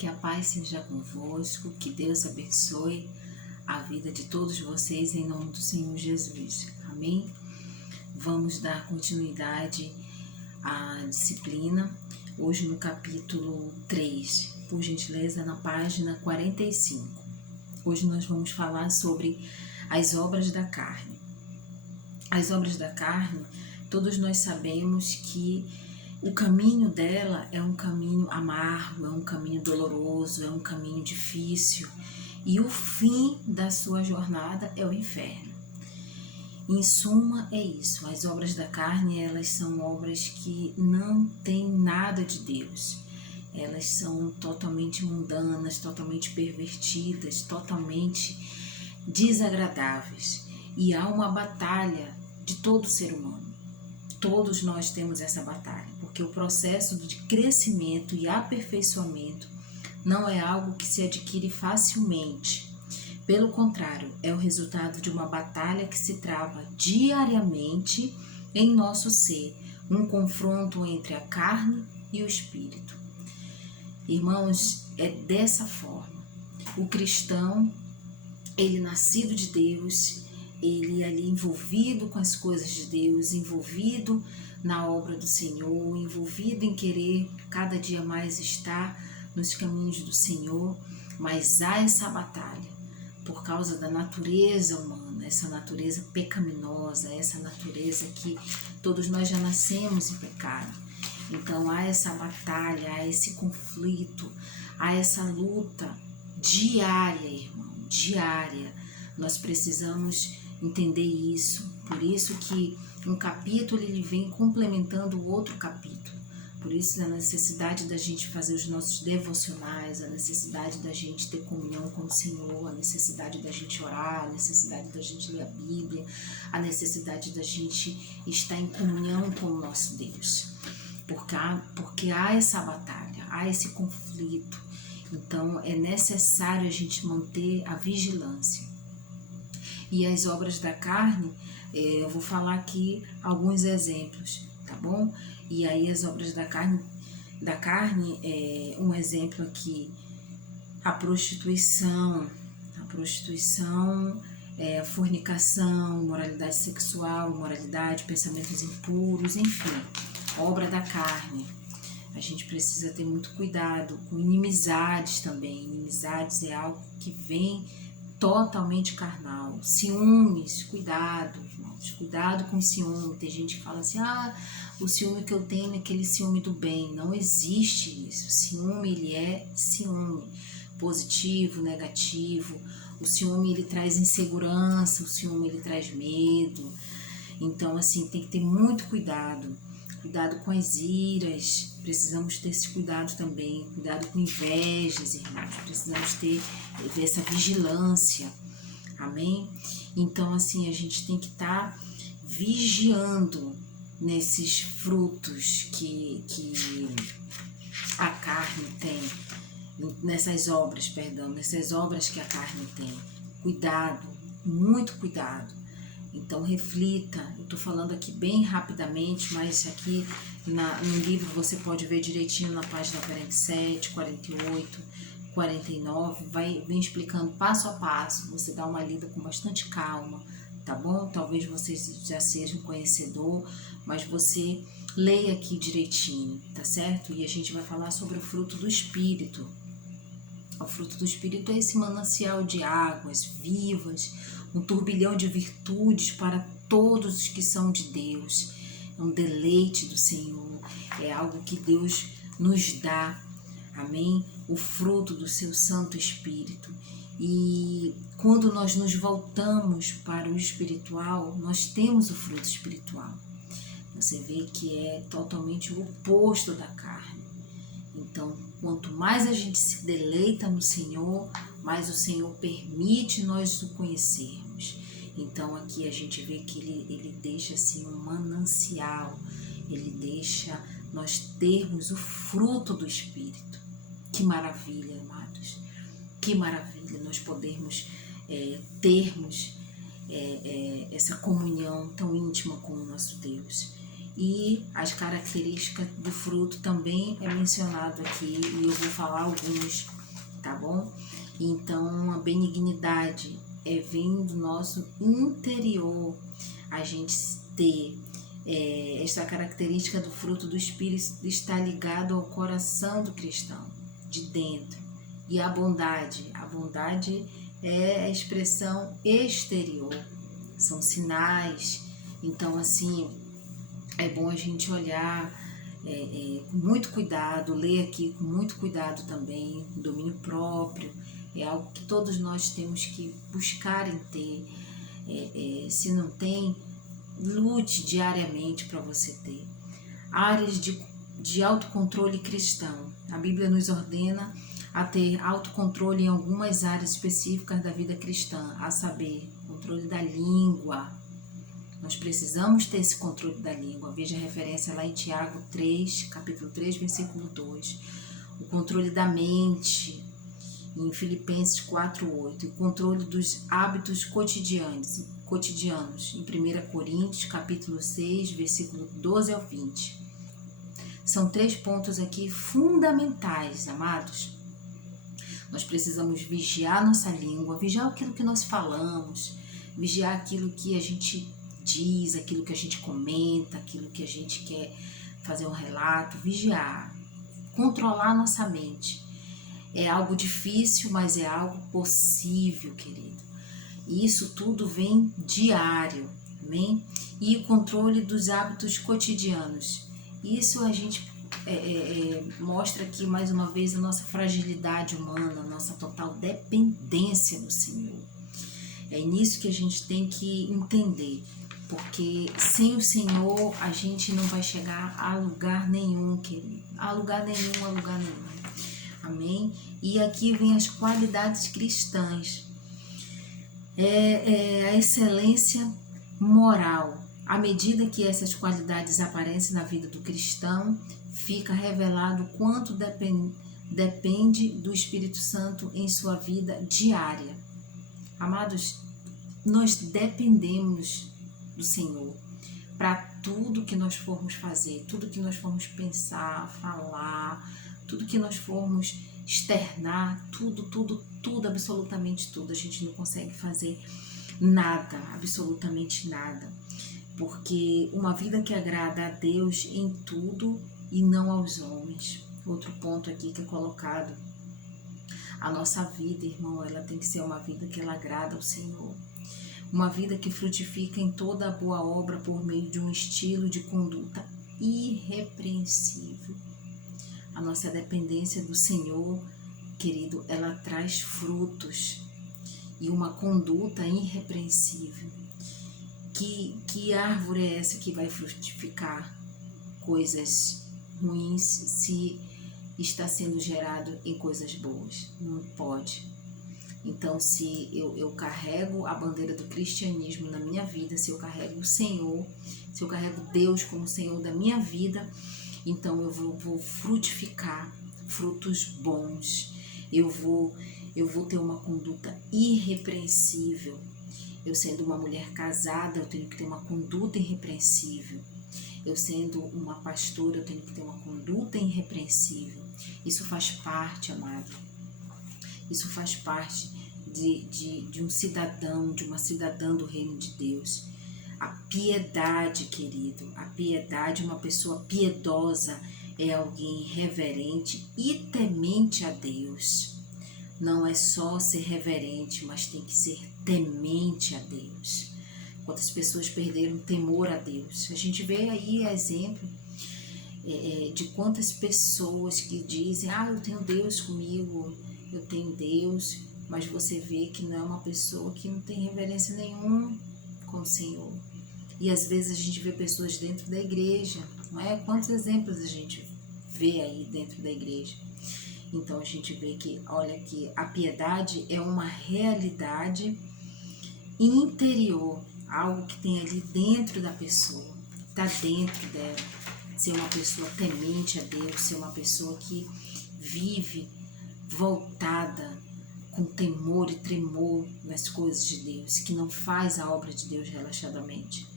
Que a paz seja convosco, que Deus abençoe a vida de todos vocês em nome do Senhor Jesus. Amém? Vamos dar continuidade à disciplina, hoje no capítulo 3, por gentileza, na página 45. Hoje nós vamos falar sobre as obras da carne. As obras da carne, todos nós sabemos que o caminho dela é um caminho amargo, é um caminho doloroso, é um caminho difícil, e o fim da sua jornada é o inferno. Em suma, é isso. As obras da carne, elas são obras que não têm nada de Deus. Elas são totalmente mundanas, totalmente pervertidas, totalmente desagradáveis. E há uma batalha de todo ser humano. Todos nós temos essa batalha, porque o processo de crescimento e aperfeiçoamento não é algo que se adquire facilmente. Pelo contrário, é o resultado de uma batalha que se trava diariamente em nosso ser, um confronto entre a carne e o espírito. Irmãos, é dessa forma. O cristão, ele nascido de Deus, ele ali envolvido com as coisas de Deus, envolvido na obra do Senhor, envolvido em querer cada dia mais estar nos caminhos do Senhor, mas há essa batalha por causa da natureza humana, essa natureza pecaminosa, essa natureza que todos nós já nascemos em pecado. Então há essa batalha, há esse conflito, há essa luta diária, irmão, diária. Nós precisamos entender isso, por isso que um capítulo ele vem complementando o outro capítulo, por isso a necessidade da gente fazer os nossos devocionais, a necessidade da gente ter comunhão com o Senhor, a necessidade da gente orar, a necessidade da gente ler a Bíblia, a necessidade da gente estar em comunhão com o nosso Deus, porque há essa batalha, há esse conflito, então é necessário a gente manter a vigilância. E as obras da carne, eu vou falar aqui alguns exemplos, tá bom? E aí as obras da carne, um exemplo aqui, a prostituição, a fornicação, moralidade sexual, imoralidade, pensamentos impuros, enfim, obra da carne. A gente precisa ter muito cuidado com inimizades também. Inimizades é algo que vem totalmente carnal. Ciúmes, cuidado, irmãos, cuidado com ciúme. Tem gente que fala assim, o ciúme que eu tenho é aquele ciúme do bem. Não existe isso. O ciúme, ele é ciúme, positivo, negativo. O ciúme, ele traz insegurança, o ciúme, ele traz medo. Então, assim, tem que ter muito cuidado. Cuidado com as iras, precisamos ter esse cuidado também, cuidado com invejas, irmãos, precisamos ter essa vigilância, amém? Então, assim, a gente tem que estar vigiando nesses frutos que a carne tem, nessas obras que a carne tem. Cuidado, muito cuidado. Então reflita, eu estou falando aqui bem rapidamente, mas aqui no livro você pode ver direitinho na página 47, 48, 49, vem explicando passo a passo, você dá uma lida com bastante calma, tá bom? Talvez você já seja um conhecedor, mas você leia aqui direitinho, tá certo? E a gente vai falar sobre o fruto do Espírito. O fruto do Espírito é esse manancial de águas vivas, um turbilhão de virtudes para todos os que são de Deus. É um deleite do Senhor, é algo que Deus nos dá, amém? O fruto do seu Santo Espírito. E quando nós nos voltamos para o espiritual, nós temos o fruto espiritual. Você vê que é totalmente o oposto da carne. Então, quanto mais a gente se deleita no Senhor, mais o Senhor permite nós o conhecermos. Então, aqui a gente vê que ele deixa assim um manancial, ele deixa nós termos o fruto do Espírito. Que maravilha, amados! Que maravilha nós podermos termos essa comunhão tão íntima com o nosso Deus. E as características do fruto também é mencionado aqui, e eu vou falar alguns, tá bom? Então, a benignidade vem do nosso interior, a gente ter essa característica do fruto do Espírito está ligado ao coração do cristão, de dentro. E a bondade é a expressão exterior, são sinais. Então, assim, é bom a gente olhar com muito cuidado, ler aqui com muito cuidado também, domínio próprio, é algo que todos nós temos que buscar em ter. Se não tem, lute diariamente para você ter. Áreas de autocontrole cristão. A Bíblia nos ordena a ter autocontrole em algumas áreas específicas da vida cristã, a saber, controle da língua. Nós precisamos ter esse controle da língua. Veja a referência lá em Tiago 3, capítulo 3, versículo 2. O controle da mente, em Filipenses 4:8. O controle dos hábitos cotidianos, em 1 Coríntios, capítulo 6, versículo 12 ao 20. São 3 pontos aqui fundamentais, amados. Nós precisamos vigiar nossa língua, vigiar aquilo que nós falamos, vigiar aquilo que a gente diz, aquilo que a gente comenta, aquilo que a gente quer fazer um relato, vigiar, controlar nossa mente. É algo difícil, mas é algo possível, querido. E isso tudo vem diário, amém? E o controle dos hábitos cotidianos. Isso a gente mostra aqui mais uma vez a nossa fragilidade humana, a nossa total dependência do Senhor. É nisso que a gente tem que entender, porque sem o Senhor a gente não vai chegar a lugar nenhum, querido. A lugar nenhum. Amém? E aqui vem as qualidades cristãs. A excelência moral. À medida que essas qualidades aparecem na vida do cristão, fica revelado quanto depende do Espírito Santo em sua vida diária. Amados, nós dependemos do Senhor para tudo que nós formos fazer, tudo que nós formos pensar, falar, tudo que nós formos externar, tudo, absolutamente tudo. A gente não consegue fazer nada, absolutamente nada, porque uma vida que agrada a Deus em tudo e não aos homens. Outro ponto aqui que é colocado, a nossa vida, irmão, ela tem que ser uma vida que ela agrada ao Senhor. Uma vida que frutifica em toda a boa obra por meio de um estilo de conduta irrepreensível. A nossa dependência do Senhor, querido, ela traz frutos e uma conduta irrepreensível. Que árvore é essa que vai frutificar coisas ruins se está sendo gerado em coisas boas? Não pode. Então, se eu carrego a bandeira do cristianismo na minha vida, se eu carrego o Senhor, se eu carrego Deus como Senhor da minha vida, então eu vou frutificar frutos bons. Eu vou ter uma conduta irrepreensível. Eu sendo uma mulher casada, eu tenho que ter uma conduta irrepreensível. Eu sendo uma pastora, eu tenho que ter uma conduta irrepreensível. Isso faz parte, amado. Isso faz parte de um cidadão, de uma cidadã do reino de Deus. A piedade, querido, a piedade, uma pessoa piedosa é alguém reverente e temente a Deus. Não é só ser reverente, mas tem que ser temente a Deus. Quantas pessoas perderam temor a Deus? A gente vê aí exemplo de quantas pessoas que dizem: eu tenho Deus comigo, eu tenho Deus, mas você vê que não é uma pessoa que não tem reverência nenhuma com o Senhor. E às vezes a gente vê pessoas dentro da igreja, não é? Quantos exemplos a gente vê aí dentro da igreja? Então a gente vê que, olha, que a piedade é uma realidade interior, algo que tem ali dentro da pessoa, está dentro dela. Ser uma pessoa temente a Deus, ser uma pessoa que vive voltada com temor e tremor nas coisas de Deus, que não faz a obra de Deus relaxadamente.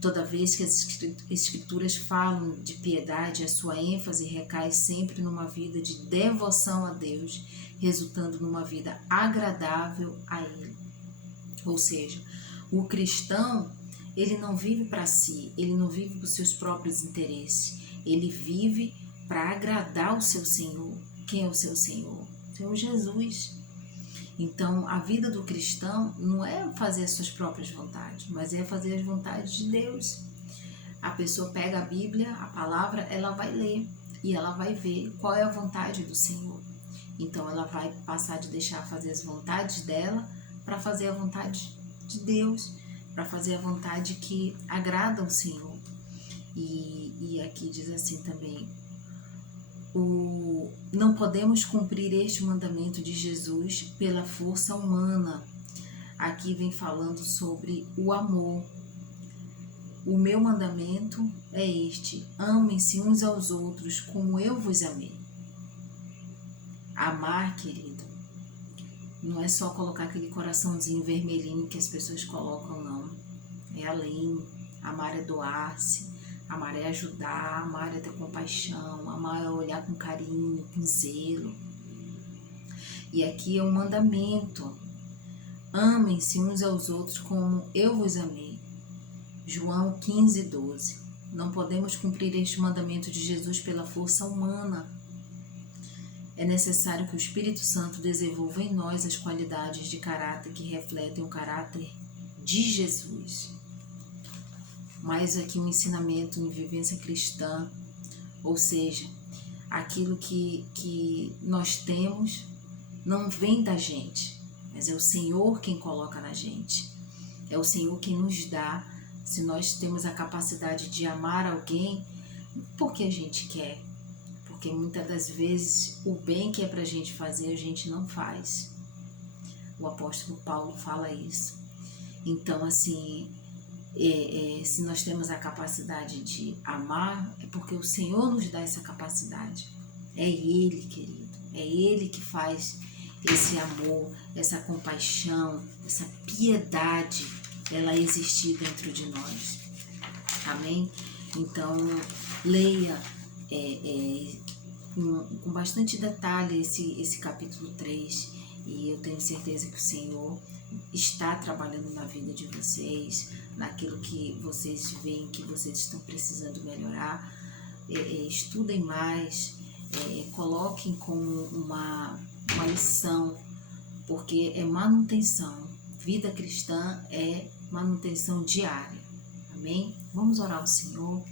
Toda vez que as escrituras falam de piedade, a sua ênfase recai sempre numa vida de devoção a Deus, resultando numa vida agradável a Ele. Ou seja, o cristão, ele não vive para si, ele não vive para os seus próprios interesses, ele vive para agradar o seu Senhor. Quem é o seu Senhor? O Senhor Jesus. Então, a vida do cristão não é fazer as suas próprias vontades, mas é fazer as vontades de Deus. A pessoa pega a Bíblia, a palavra, ela vai ler e ela vai ver qual é a vontade do Senhor. Então, ela vai passar de deixar fazer as vontades dela para fazer a vontade de Deus, para fazer a vontade que agrada ao Senhor. E aqui diz assim também, não podemos cumprir este mandamento de Jesus pela força humana. Aqui vem falando sobre o amor. O meu mandamento é este: amem-se uns aos outros como eu vos amei. Amar, querido, não é só colocar aquele coraçãozinho vermelhinho que as pessoas colocam, não. É além. Amar é doar-se. Amar é ajudar, amar é ter compaixão, amar é olhar com carinho, com zelo. E aqui é um mandamento. Amem-se uns aos outros como eu vos amei. João 15:12. Não podemos cumprir este mandamento de Jesus pela força humana. É necessário que o Espírito Santo desenvolva em nós as qualidades de caráter que refletem o caráter de Jesus. Mais aqui um ensinamento em vivência cristã, ou seja, aquilo que nós temos não vem da gente, mas é o Senhor quem coloca na gente, é o Senhor quem nos dá. Se nós temos a capacidade de amar alguém, porque a gente quer, porque muitas das vezes o bem que é pra gente fazer a gente não faz. O apóstolo Paulo fala isso. Então, assim, se nós temos a capacidade de amar, é porque o Senhor nos dá essa capacidade. É Ele, querido, é Ele que faz esse amor, essa compaixão, essa piedade, ela existir dentro de nós. Amém? Então, leia com bastante detalhe esse capítulo 3, e eu tenho certeza que o Senhor está trabalhando na vida de vocês, naquilo que vocês veem que vocês estão precisando melhorar. Estudem mais, coloquem como uma lição, porque é manutenção. Vida cristã é manutenção diária. Amém? Vamos orar ao Senhor.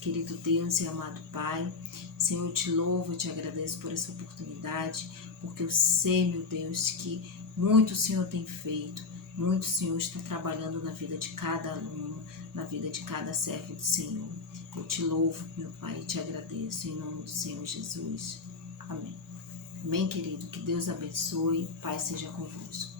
Querido Deus e amado Pai, Senhor, eu te louvo, eu te agradeço por essa oportunidade, porque eu sei, meu Deus, que muito o Senhor tem feito, muito o Senhor está trabalhando na vida de cada aluno, na vida de cada servo do Senhor. Eu te louvo, meu Pai, e te agradeço em nome do Senhor Jesus. Amém. Amém, querido? Que Deus abençoe, Pai seja convosco.